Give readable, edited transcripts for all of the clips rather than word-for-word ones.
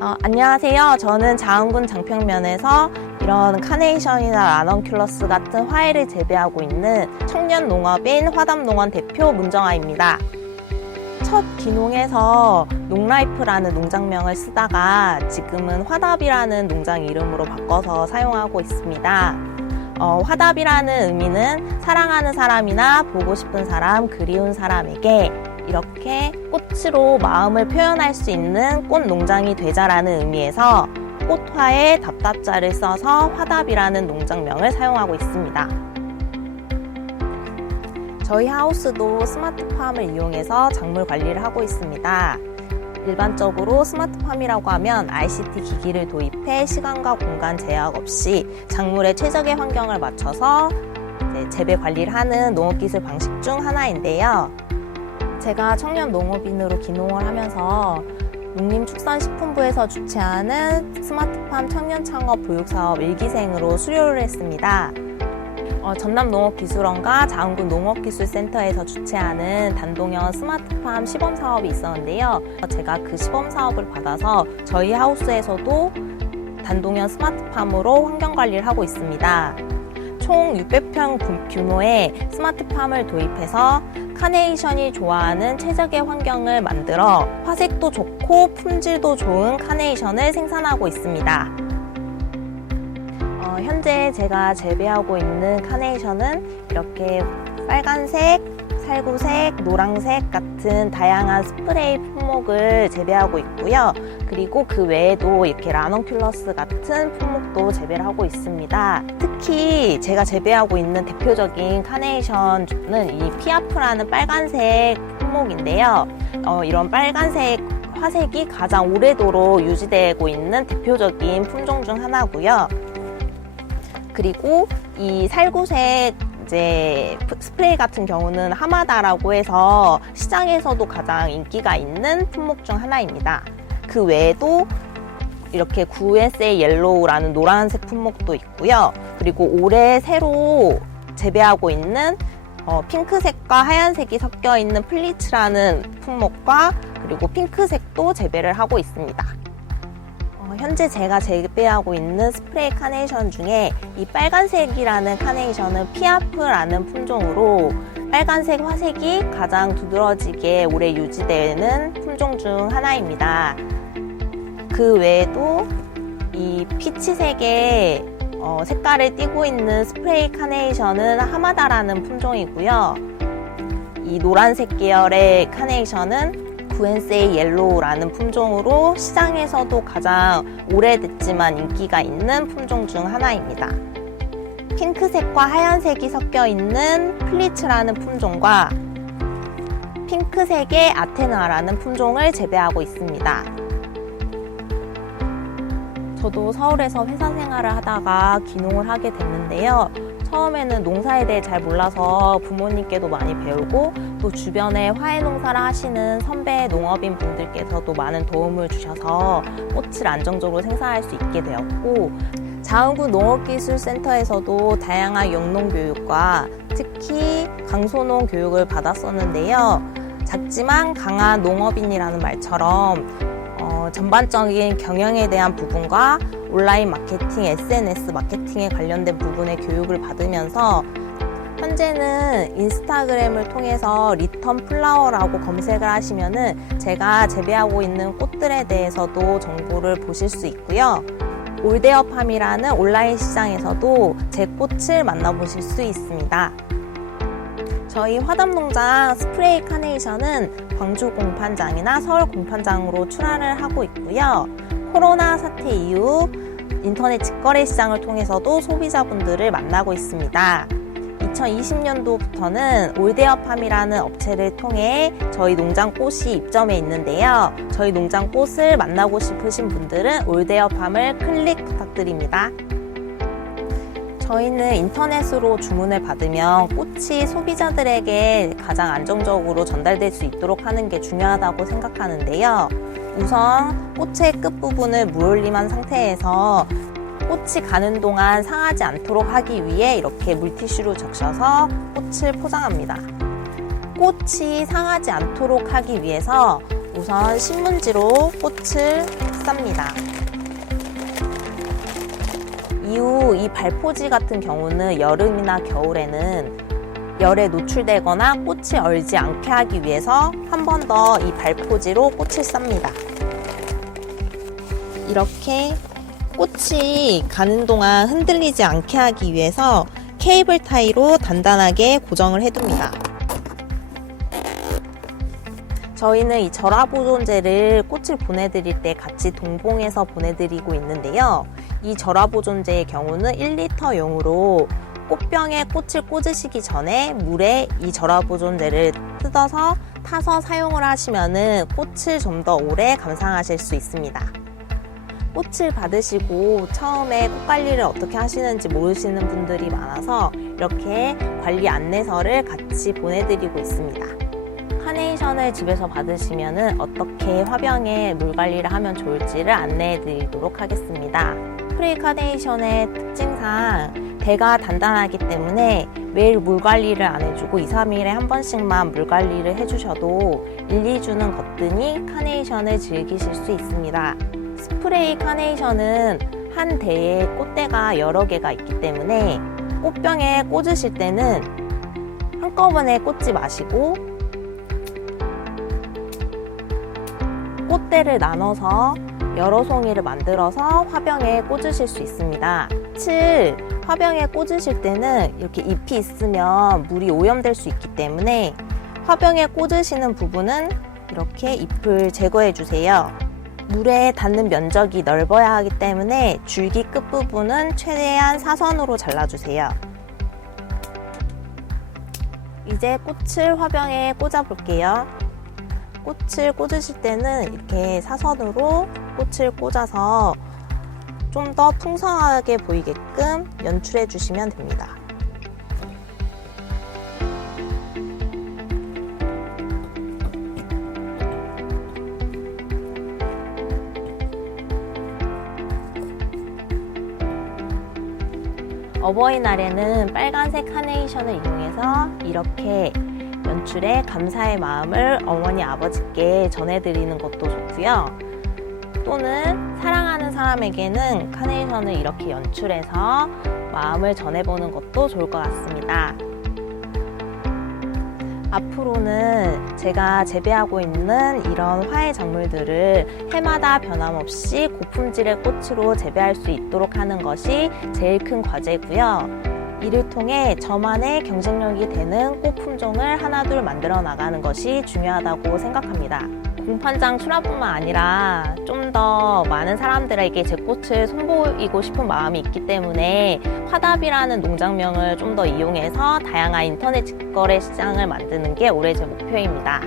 안녕하세요. 저는 자흥군 장평면에서 이런 카네이션이나 라넌큘러스 같은 화훼를 재배하고 있는 청년 농업인 화담농원 대표 문정아입니다. 첫 귀농에서 농라이프라는 농장명을 쓰다가 지금은 화답이라는 농장 이름으로 바꿔서 사용하고 있습니다. 화답이라는 의미는 사랑하는 사람이나 보고 싶은 사람, 그리운 사람에게 이렇게 꽃으로 마음을 표현할 수 있는 꽃 농장이 되자라는 의미에서 꽃화에 답답자를 써서 화답이라는 농장명을 사용하고 있습니다. 저희 하우스도 스마트팜을 이용해서 작물 관리를 하고 있습니다. 일반적으로 스마트팜이라고 하면 ICT 기기를 도입해 시간과 공간 제약 없이 작물의 최적의 환경을 맞춰서 재배 관리를 하는 농업기술 방식 중 하나인데요. 제가 청년 농업인으로 귀농을 하면서 농림축산식품부에서 주최하는 스마트팜 청년창업 보육사업 1기생으로 수료를 했습니다. 전남농업기술원과 자흥군 농업기술센터에서 주최하는 단동형 스마트팜 시범사업이 있었는데요. 제가 그 시범사업을 받아서 저희 하우스에서도 단동형 스마트팜으로 환경관리를 하고 있습니다. 총 600평 규모의 스마트팜을 도입해서 카네이션이 좋아하는 최적의 환경을 만들어 화색도 좋고 품질도 좋은 카네이션을 생산하고 있습니다. 현재 제가 재배하고 있는 카네이션은 이렇게 빨간색, 살구색, 노란색 같은 다양한 스프레이 품목을 재배하고 있고요. 그리고 그 외에도 이렇게 라넌큘러스 같은 품목도 재배를 하고 있습니다. 특히 제가 재배하고 있는 대표적인 카네이션은 이 피아프라는 빨간색 품목인데요. 이런 빨간색 화색이 가장 오래도록 유지되고 있는 대표적인 품종 중 하나고요. 그리고 이 살구색 스프레이 같은 경우는 하마다라고 해서 시장에서도 가장 인기가 있는 품목 중 하나입니다. 그 외에도 이렇게 구엔세이 옐로우라는 노란색 품목도 있고요. 그리고 올해 새로 재배하고 있는 핑크색과 하얀색이 섞여 있는 플리츠라는 품목과 그리고 핑크색도 재배를 하고 있습니다. 현재 제가 재배하고 있는 스프레이 카네이션 중에 이 빨간색이라는 카네이션은 피아프라는 품종으로 빨간색 화색이 가장 두드러지게 오래 유지되는 품종 중 하나입니다. 그 외에도 이 피치색의 색깔을 띠고 있는 스프레이 카네이션은 하마다라는 품종이고요. 이 노란색 계열의 카네이션은 구엔세이 옐로우라는 품종으로 시장에서도 가장 오래됐지만 인기가 있는 품종 중 하나입니다. 핑크색과 하얀색이 섞여 있는 플리츠라는 품종과 핑크색의 아테나라는 품종을 재배하고 있습니다. 저도 서울에서 회사 생활을 하다가 귀농을 하게 됐는데요. 처음에는 농사에 대해 잘 몰라서 부모님께도 많이 배우고 또 주변에 화훼 농사를 하시는 선배 농업인 분들께서도 많은 도움을 주셔서 꽃을 안정적으로 생산할 수 있게 되었고 자흥군 농업기술센터에서도 다양한 영농교육과 특히 강소농 교육을 받았었는데요. 작지만 강한 농업인이라는 말처럼 전반적인 경영에 대한 부분과 온라인 마케팅, SNS 마케팅에 관련된 부분의 교육을 받으면서 현재는 인스타그램을 통해서 리턴 플라워라고 검색을 하시면은 제가 재배하고 있는 꽃들에 대해서도 정보를 보실 수 있고요. 올데어팜이라는 온라인 시장에서도 제 꽃을 만나보실 수 있습니다. 저희 화담농장 스프레이 카네이션은 광주 공판장이나 서울 공판장으로 출하를 하고 있고요. 코로나 사태 이후 인터넷 직거래 시장을 통해서도 소비자분들을 만나고 있습니다. 2020년도부터는 올데어팜이라는 업체를 통해 저희 농장 꽃이 입점해 있는데요. 저희 농장 꽃을 만나고 싶으신 분들은 올데어팜을 클릭 부탁드립니다. 저희는 인터넷으로 주문을 받으면 꽃이 소비자들에게 가장 안정적으로 전달될 수 있도록 하는 게 중요하다고 생각하는데요. 우선 꽃의 끝부분을 물올림한 상태에서 꽃이 가는 동안 상하지 않도록 하기 위해 이렇게 물티슈로 적셔서 꽃을 포장합니다. 꽃이 상하지 않도록 하기 위해서 우선 신문지로 꽃을 쌉니다. 이후 이 발포지 같은 경우는 여름이나 겨울에는 열에 노출되거나 꽃이 얼지 않게 하기 위해서 한 번 더 이 발포지로 꽃을 쌉니다. 이렇게 꽃이 가는 동안 흔들리지 않게 하기 위해서 케이블 타이로 단단하게 고정을 해둡니다. 저희는 이 절화보존제를 꽃을 보내드릴 때 같이 동봉해서 보내드리고 있는데요. 이 절화보존제의 경우는 1리터용으로 꽃병에 꽃을 꽂으시기 전에 물에 이 절화보존제를 뜯어서 타서 사용을 하시면 꽃을 좀 더 오래 감상하실 수 있습니다. 꽃을 받으시고 처음에 꽃 관리를 어떻게 하시는지 모르시는 분들이 많아서 이렇게 관리 안내서를 같이 보내드리고 있습니다. 카네이션을 집에서 받으시면 어떻게 화병에 물 관리를 하면 좋을지를 안내해 드리도록 하겠습니다. 스프레이 카네이션의 특징상 대가 단단하기 때문에 매일 물 관리를 안 해주고 2, 3일에 한 번씩만 물 관리를 해주셔도 1, 2주는 거뜬히 카네이션을 즐기실 수 있습니다. 스프레이 카네이션은 한 대에 꽃대가 여러 개가 있기 때문에 꽃병에 꽂으실 때는 한꺼번에 꽂지 마시고 꽃대를 나눠서 여러 송이를 만들어서 화병에 꽂으실 수 있습니다. 꽃을 화병에 꽂으실 때는 이렇게 잎이 있으면 물이 오염될 수 있기 때문에 화병에 꽂으시는 부분은 이렇게 잎을 제거해 주세요. 물에 닿는 면적이 넓어야 하기 때문에 줄기 끝부분은 최대한 사선으로 잘라주세요. 이제 꽃을 화병에 꽂아 볼게요. 꽃을 꽂으실 때는 이렇게 사선으로 꽃을 꽂아서 좀 더 풍성하게 보이게끔 연출해 주시면 됩니다. 어버이날에는 빨간색 카네이션을 이용해서 이렇게 연출에 감사의 마음을 어머니 아버지께 전해드리는 것도 좋고요. 또는 사랑하는 사람에게는 카네이션을 이렇게 연출해서 마음을 전해보는 것도 좋을 것 같습니다. 앞으로는 제가 재배하고 있는 이런 화훼 작물들을 해마다 변함없이 고품질의 꽃으로 재배할 수 있도록 하는 것이 제일 큰 과제고요. 이를 통해 저만의 경쟁력이 되는 꽃 품종을 하나둘 만들어 나가는 것이 중요하다고 생각합니다. 공판장 출하뿐만 아니라 좀 더 많은 사람들에게 제 꽃을 선보이고 싶은 마음이 있기 때문에 화답이라는 농장명을 좀 더 이용해서 다양한 인터넷 직거래 시장을 만드는 게 올해 제 목표입니다.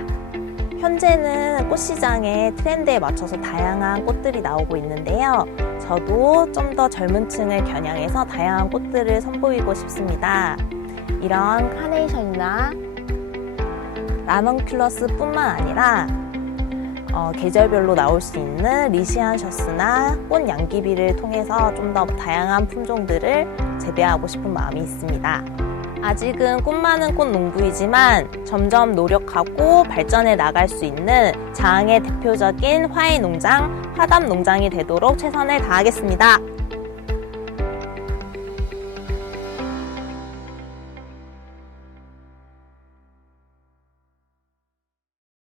현재는 꽃시장의 트렌드에 맞춰서 다양한 꽃들이 나오고 있는데요. 저도 좀 더 젊은 층을 겨냥해서 다양한 꽃들을 선보이고 싶습니다. 이런 카네이션이나 라넌큘러스 뿐만 아니라 계절별로 나올 수 있는 리시안셔스나 꽃 양귀비를 통해서 좀 더 다양한 품종들을 재배하고 싶은 마음이 있습니다. 아직은 꽃 많은 꽃 농부이지만 점점 노력하고 발전해 나갈 수 있는 장항의 대표적인 화훼 농장, 화답 농장이 되도록 최선을 다하겠습니다.